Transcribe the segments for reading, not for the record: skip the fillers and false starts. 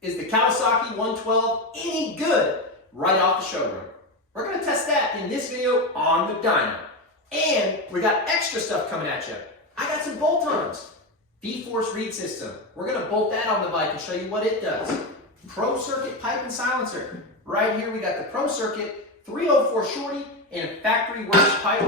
Is the Kawasaki 112 any good right off the showroom? We're going to test that in this video on the dyno. And we got extra stuff coming at you. I got some bolt-ons. vforce reed system. We're going to bolt that on the bike and show you what it does. Pro circuit pipe and silencer. Right here we got the Pro Circuit 304 shorty and factory works pipe.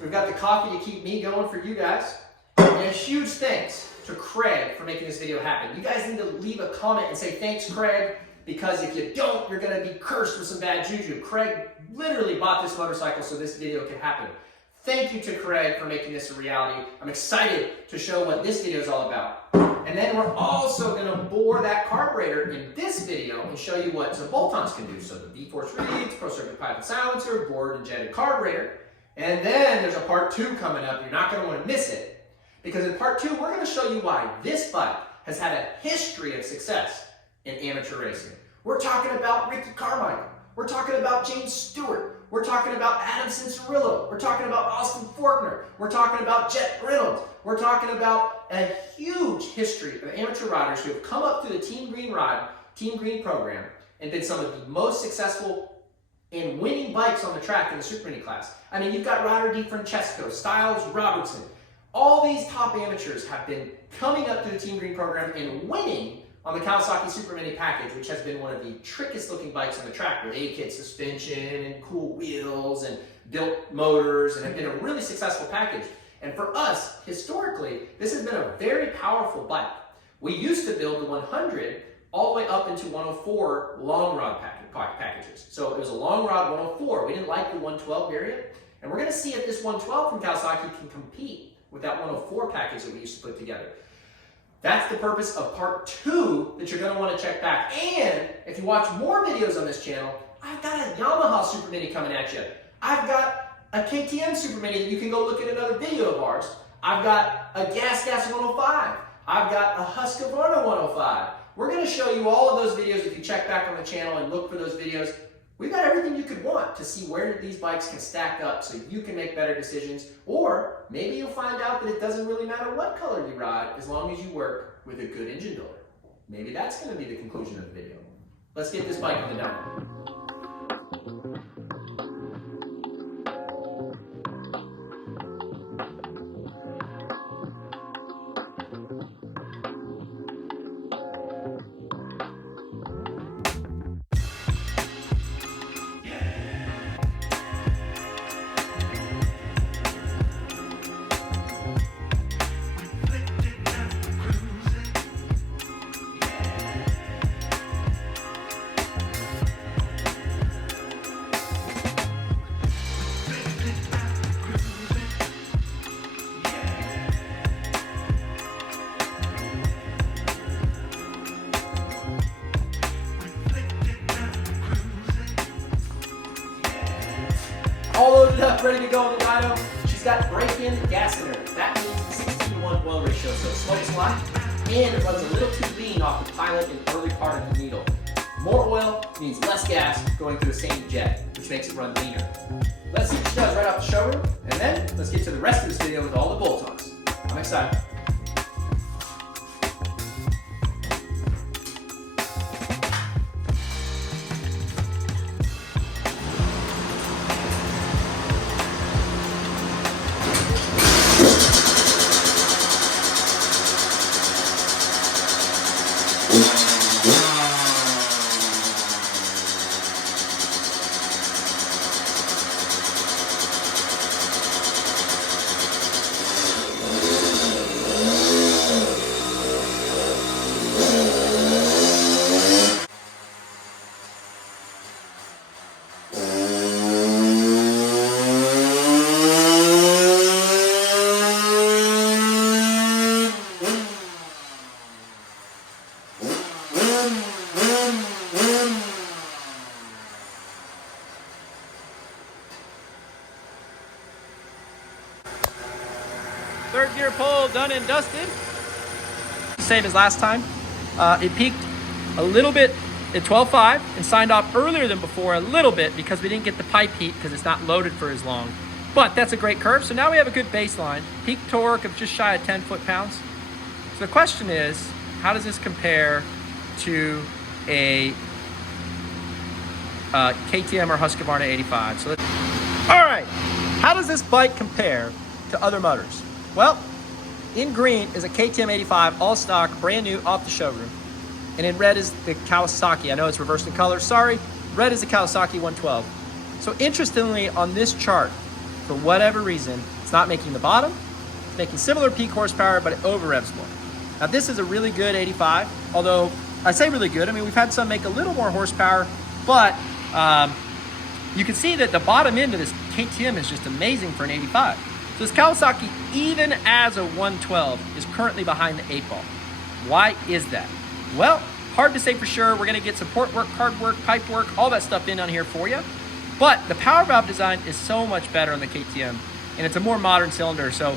We've got the coffee to keep me going for you guys. And a huge thanks to Craig for making this video happen. You guys need to leave a comment and say thanks, Craig, because if you don't, you're going to be cursed with some bad juju. Craig literally bought this motorcycle so this video could happen. Thank you to Craig for making this a reality. I'm excited to show what this video is all about. And then we're also going to bore that carburetor in this video and show you what some bolt-ons can do. So the vforce reeds, Pro Circuit pipe and silencer, bored and jetted carburetor. And then there's a part 2 coming up. You're not going to want to miss it. Because in part 2, we're going to show you why this bike has had a history of success in amateur racing. We're talking about Ricky Carmichael. We're talking about James Stewart. We're talking about Adam Cincerillo. We're talking about Austin Forkner. We're talking about Jet Reynolds. We're talking about a huge history of amateur riders who have come up through the Team Green program and been some of the most successful and winning bikes on the track in the Super Mini class. I mean, you've got Ryder DiFrancesco, Styles Robertson. All these top amateurs have been coming up through the Team Green program and winning on the Kawasaki Super Mini package, which has been one of the trickiest looking bikes on the track with A-kit suspension and cool wheels and built motors, and have been a really successful package. And for us, historically, this has been a very powerful bike. We used to build the 100 all the way up into 104 long rod packages. So it was a long rod 104. We didn't like the 112 variant. And we're going to see if this 112 from Kawasaki can compete with that 104 package that we used to put together. That's the purpose of part 2 that you're going to want to check back. And if you watch more videos on this channel, I've got a Yamaha Super Mini coming at you. I've got a KTM Super Mini that you can go look at another video of ours. I've got a Gas 105. I've got a Husqvarna 105. We're going to show you all of those videos if you check back on the channel and look for those videos. We've got everything you could want to see where these bikes can stack up so you can make better decisions. Or maybe you'll find out that it doesn't really matter what color you ride as long as you work with a good engine builder. Maybe that's going to be the conclusion of the video. Let's get this bike on the dyno. All loaded up, ready to go on the dyno. She's got brake-in and gas in her. That means 16:1 oil ratio, so it smokes a lot, and it runs a little too lean off the pilot and early part of the needle. More oil means less gas going through the same jet, which makes it run leaner. Let's see what she does right off the showroom, and then let's get to the rest of this video with all the bolt-ons. I'm excited. Third gear pull done and dusted. Same as last time. It peaked a little bit at 12.5 and signed off earlier than before a little bit because we didn't get the pipe heat because it's not loaded for as long. But that's a great curve. So now we have a good baseline. Peak torque of just shy of 10 foot-pounds. So the question is, how does this compare to a KTM or Husqvarna 85. So all right, how does this bike compare to other motors? Well, in green is a KTM 85, all stock, brand new, off the showroom. And in red is the Kawasaki. I know it's reversed in color, sorry. Red is the Kawasaki 112. So interestingly, on this chart, for whatever reason, it's not making the bottom. It's making similar peak horsepower, but it over revs more. Now this is a really good 85, although I say really good. I mean, we've had some make a little more horsepower, but you can see that the bottom end of this KTM is just amazing for an 85. So this Kawasaki, even as a 112, is currently behind the 8-ball. Why is that? Well, hard to say for sure. We're gonna get support work, carb work, pipe work, all that stuff in on here for you. But the power valve design is so much better on the KTM, and it's a more modern cylinder. So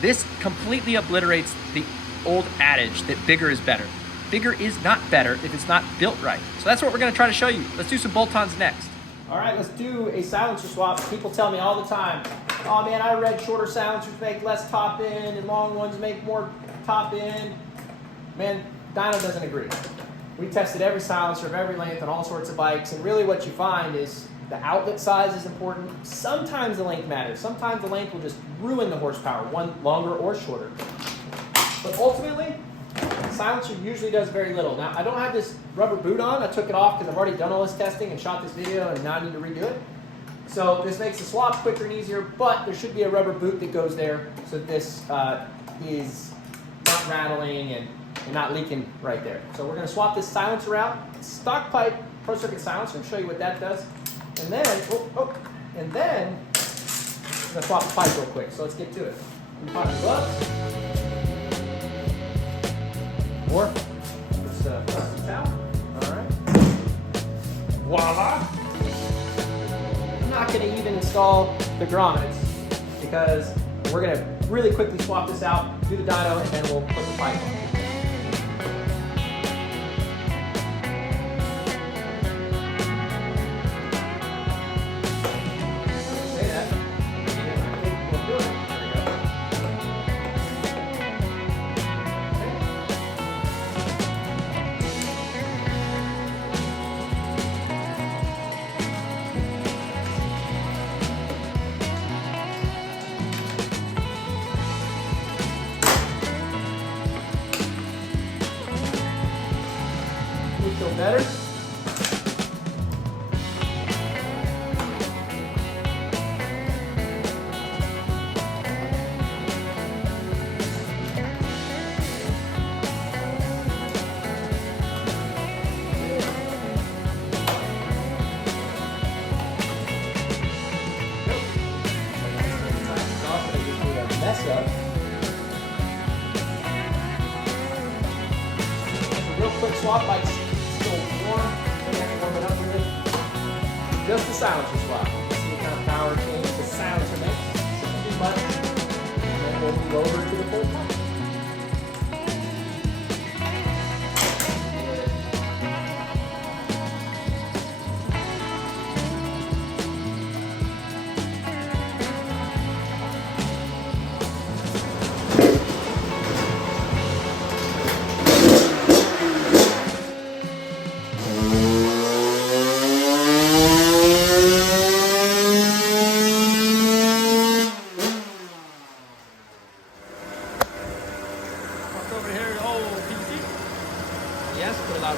this completely obliterates the old adage that bigger is better. Bigger is not better if it's not built right. So that's what we're gonna try to show you. Let's do some bolt-ons next. All right, let's do a silencer swap. People tell me all the time, oh man, I read shorter silencers make less top end and long ones make more top end. Man, dyno doesn't agree. We tested every silencer of every length on all sorts of bikes, and really what you find is the outlet size is important. Sometimes the length matters. Sometimes the length will just ruin the horsepower, one longer or shorter. But ultimately, the silencer usually does very little. Now, I don't have this rubber boot on. I took it off because I've already done all this testing and shot this video, and now I need to redo it. So this makes the swap quicker and easier, but there should be a rubber boot that goes there so this is not rattling and not leaking right there. So we're going to swap this silencer out. Stock pipe Pro Circuit silencer, and show you what that does. And then, and then I'm going to swap the pipe real quick. So let's get to it. I'm put the gloves. Or just press the towel. All right. Voila. I'm not going to even install the grommets because we're going to really quickly swap this out, do the dyno, and then we'll put the pipe on. Feel better? Mess up. Real quick swap by just the silencer swap. See what kind of power change the silencer makes. Shouldn't do much. And then we'll move over to the full pipe.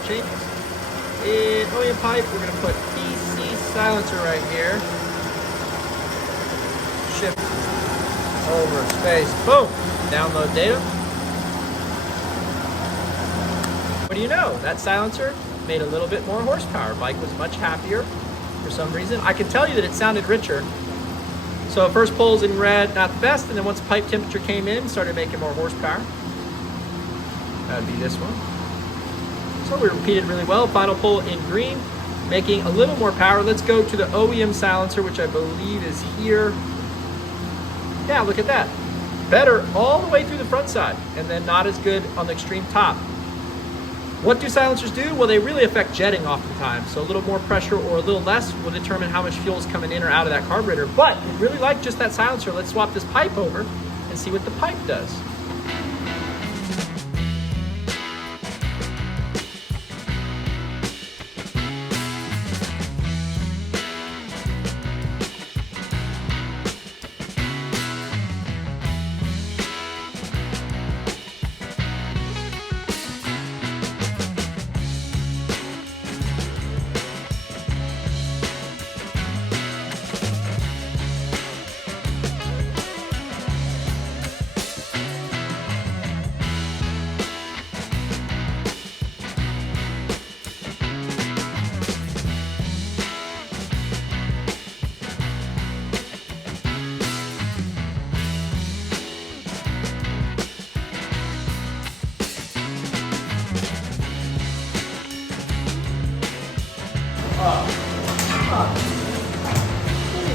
Changes. In OEM pipe, we're going to put PC silencer right here. Shift over space. Boom. Download data. What do you know? That silencer made a little bit more horsepower. Bike was much happier for some reason. I can tell you that it sounded richer. So first pulls in red, not the best, and then once pipe temperature came in, started making more horsepower. That would be this one. So we repeated really well. Final pull in green, making a little more power. Let's go to the OEM silencer, which I believe is here. Yeah, look at that. Better all the way through the front side, and then not as good on the extreme top. What do silencers do? Well, they really affect jetting oftentimes. So a little more pressure or a little less will determine how much fuel is coming in or out of that carburetor. But we really like just that silencer. Let's swap this pipe over and see what the pipe does.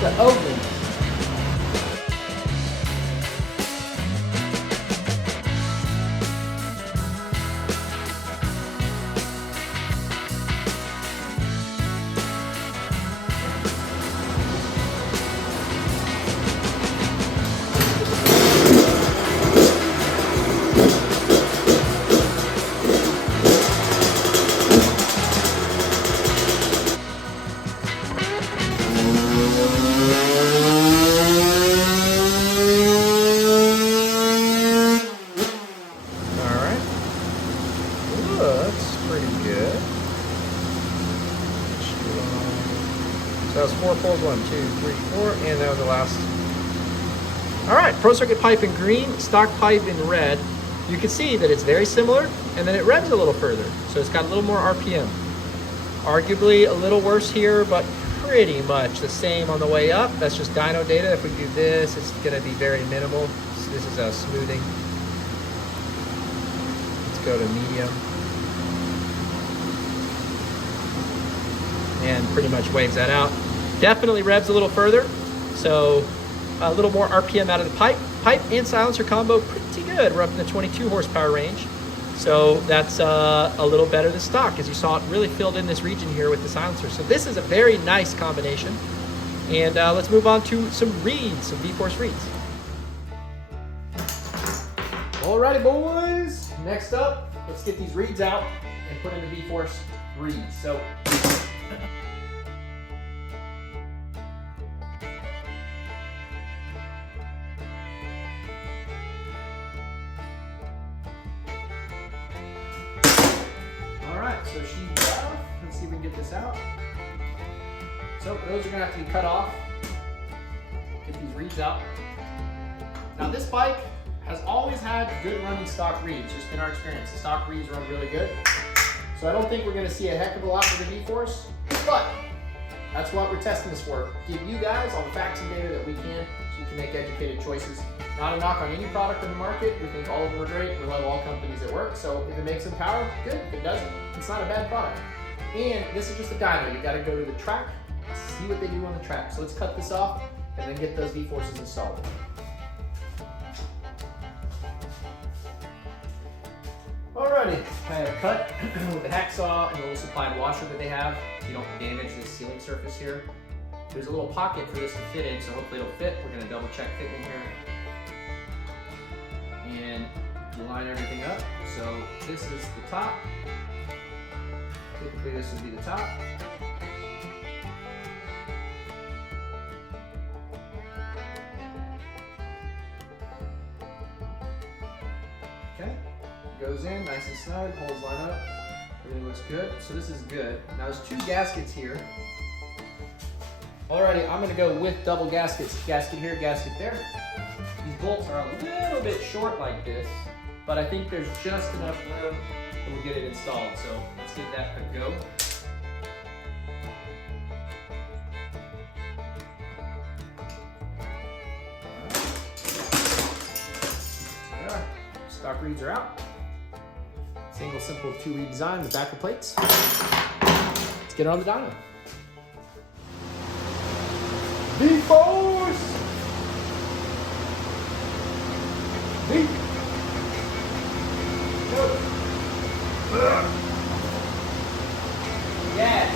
the oven. That was 4 poles, 1, 2, 3, 4, and that was the last. All right, Pro Circuit pipe in green, stock pipe in red. You can see that it's very similar, and then it revs a little further. So it's got a little more RPM. Arguably a little worse here, but pretty much the same on the way up. That's just dyno data. If we do this, it's gonna be very minimal. So this is a smoothing. Let's go to medium. And pretty much waves that out. Definitely revs a little further, so a little more RPM out of the pipe. Pipe and silencer combo, pretty good. We're up in the 22 horsepower range, so that's a little better than stock. As you saw, it really filled in this region here with the silencer. So this is a very nice combination. And let's move on to some reeds, some vforce reeds. Alrighty, boys. Next up, let's get these reeds out and put in the vforce reeds. So. So she's off. Let's see if we can get this out. So those are gonna have to be cut off. Get these reeds out. Now this bike has always had good running stock reeds, just in our experience. The stock reeds run really good. So I don't think we're gonna see a heck of a lot for the vforce, but that's what we're testing this for. Give you guys all the facts and data that we can so you can make educated choices. Not a knock on any product in the market. We think all of them are great. We love all companies that work. So if it makes them power, good. If it doesn't, it's not a bad product. And this is just a dyno. You gotta go to the track, see what they do on the track. So let's cut this off and then get those vforces installed. Alrighty, I have cut with the hacksaw and the little supplied washer that they have. So you don't damage the sealing surface here. There's a little pocket for this to fit in, so hopefully it'll fit. We're gonna double check fitting here. And line everything up. So this is the top. Typically this would be the top. Okay, goes in nice and snug, holes line up. Everything looks good. So this is good. Now there's 2 gaskets here. Alrighty, I'm gonna go with double gaskets. Gasket here, gasket there. These bolts are a little bit short like this, but I think there's just enough room and we'll get it installed. So let's give that a go. There, stock reeds are out. Single simple 2 reed design with backer plates. Let's get it on the dyno. vforce! Yes.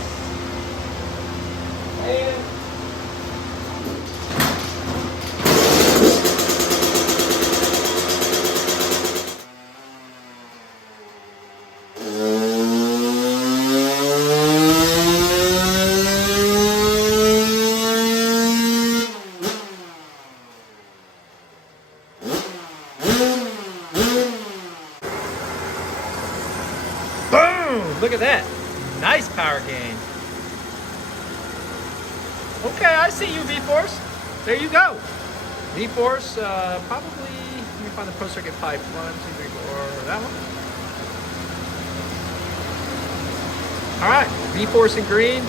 And look at that. Nice power gain. Okay, I see you, vforce. There you go. vforce, probably, let me find the Pro Circuit pipe. 1, 2, 3, 4, that one. All right, vforce in green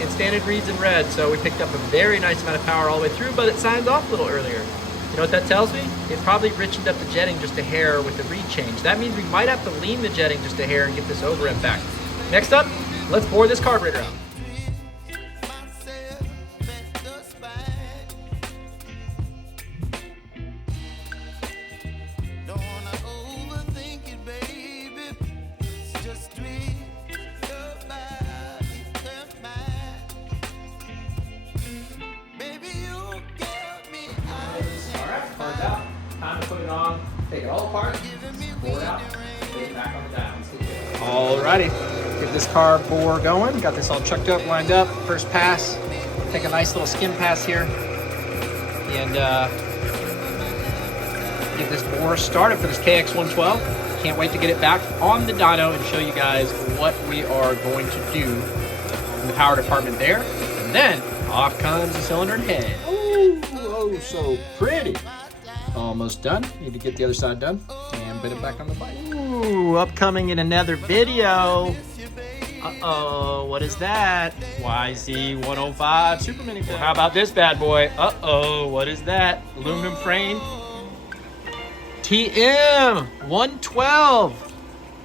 and standard reeds in red. So we picked up a very nice amount of power all the way through, but it signed off a little earlier. You know what that tells me? It probably richened up the jetting just a hair with the reed change. That means we might have to lean the jetting just a hair and get this over-rev back. Next up, let's bore this carburetor out. take it all apart, pull it out, put it back on the dyno. Alrighty, get this carb bore going. Got this all chucked up, lined up. First pass, take a nice little skim pass here, and get this bore started for this KX112. Can't wait to get it back on the dyno and show you guys what we are going to do in the power department there. And then off comes the cylinder and head. Oh, so pretty. Almost done. Need to get the other side done and put it back on the bike. Ooh, upcoming in another video. Uh-oh, what is that? YZ105 Super Mini. Well, how about this bad boy? Uh-oh, what is that? Aluminum frame. TM112.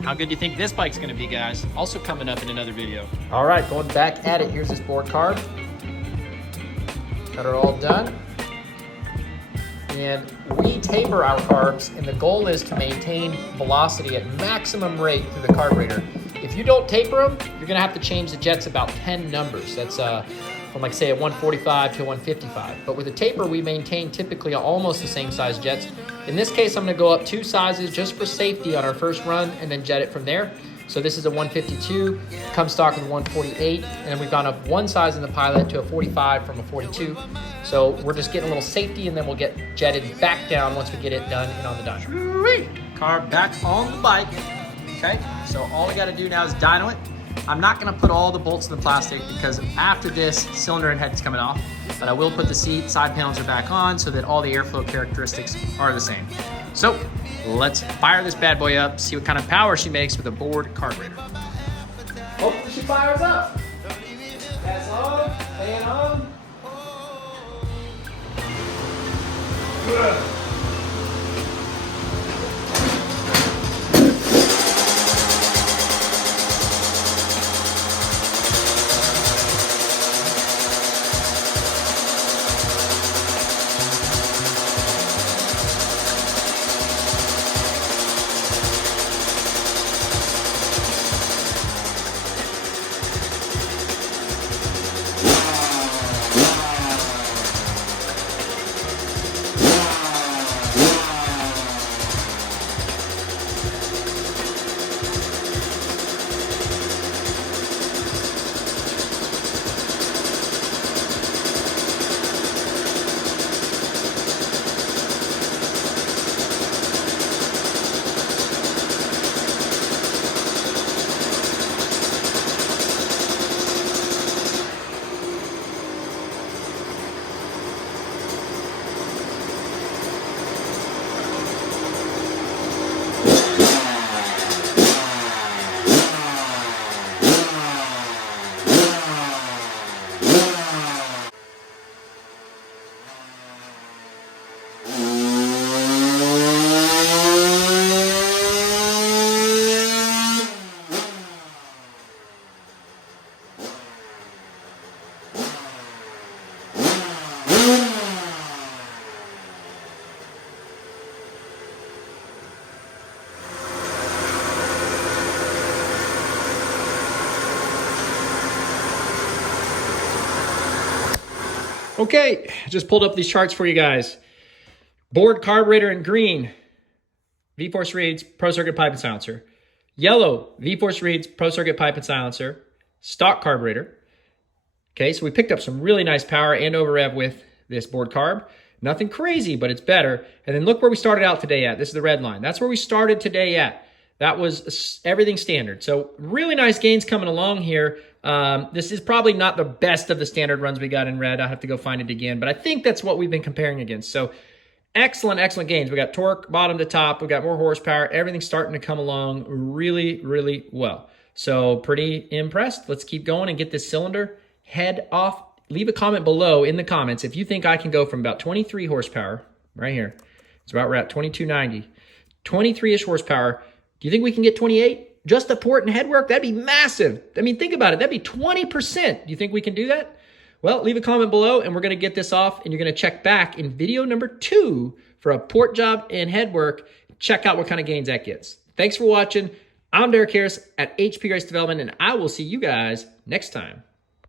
How good do you think this bike's gonna be, guys? Also coming up in another video. All right, going back at it. Here's this board carb. Got it all done. And we taper our carbs, and the goal is to maintain velocity at maximum rate through the carburetor. If you don't taper them, you're gonna have to change the jets about 10 numbers. That's from like say a 145 to a 155. But with a taper, we maintain typically almost the same size jets. In this case, I'm gonna go up 2 sizes just for safety on our first run and then jet it from there. So this is a 152, comes stock with a 148, and then we've gone up 1 size in the Pilot to a 45 from a 42. So we're just getting a little safety, and then we'll get jetted back down once we get it done and on the dyno. Carb back on the bike. Okay, so all we gotta do now is dyno it. I'm not gonna put all the bolts in the plastic because after this, cylinder and head's coming off, but I will put the seat, side panels are back on so that all the airflow characteristics are the same. So let's fire this bad boy up, see what kind of power she makes with a board carburetor. Hopefully she fires up. That's on, fan on. Okay, just pulled up these charts for you guys. Board carburetor in green, vforce reads Pro Circuit Pipe and Silencer. Yellow, vforce reads Pro Circuit Pipe and Silencer, stock carburetor. Okay, so we picked up some really nice power and over rev with this board carb. Nothing crazy, but it's better. And then look where we started out today at. This is the red line. That's where we started today at. That was everything standard. So really nice gains coming along here. This is probably not the best of the standard runs we got in red. I'll have to go find it again, but I think that's what we've been comparing against. So excellent, excellent gains. We got torque bottom to top. We got more horsepower. Everything's starting to come along really, really well. So pretty impressed. Let's keep going and get this cylinder head off. Leave a comment below in the comments if you think I can go from about 23 horsepower right here. It's about we're at 2290, 23-ish horsepower. Do you think we can get 28? Just the port and headwork? That'd be massive. I mean, think about it. That'd be 20%. Do you think we can do that? Well, leave a comment below and we're going to get this off and you're going to check back in video number 2 for a port job and headwork. Check out what kind of gains that gets. Thanks for watching. I'm Derek Harris at HP Race Development and I will see you guys next time.